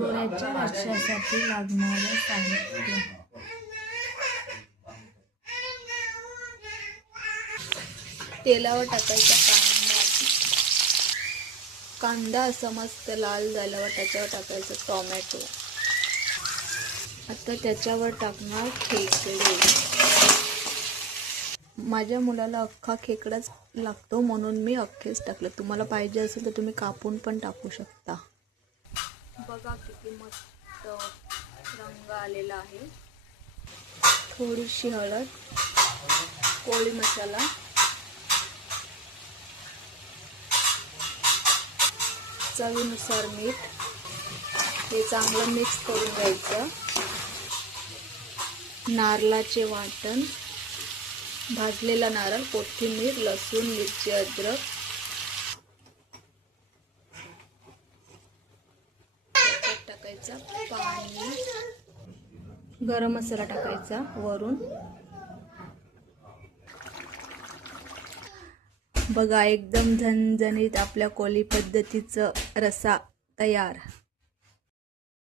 आंबोळ्याच्या रश्श्यासाठी लागणारं साहित्य. तेलावर टाकायचा कांदा असा मस्त लाल झाल्यावर त्याच्यावर टाकायचं टोमॅटो. आता त्याच्यावर टाकणार खेकडे. माझ्या मुलाला अख्खा खेकडाच लागतो म्हणून मी अख्खेच टाकलं. तुम्हाला पाहिजे असेल तर तुम्ही कापून पण टाकू शकता. बघा किती मस्त रंग आलेला आहे. थोडीशी हळद, कोळी मसाला, चवीनुसार मीठ. हे चांगलं मिक्स करून घ्यायचं. नारळाचे वाटण, भाजलेला नारळ, कोथिंबीर, लसूण, मिरची, अद्रक. त्याच्यात टाकायचं पाणी, गरम मसाला टाकायचा वरून. बघा एकदम झणझणीत आपल्या कोली पद्धतीचं रस्सा तयार.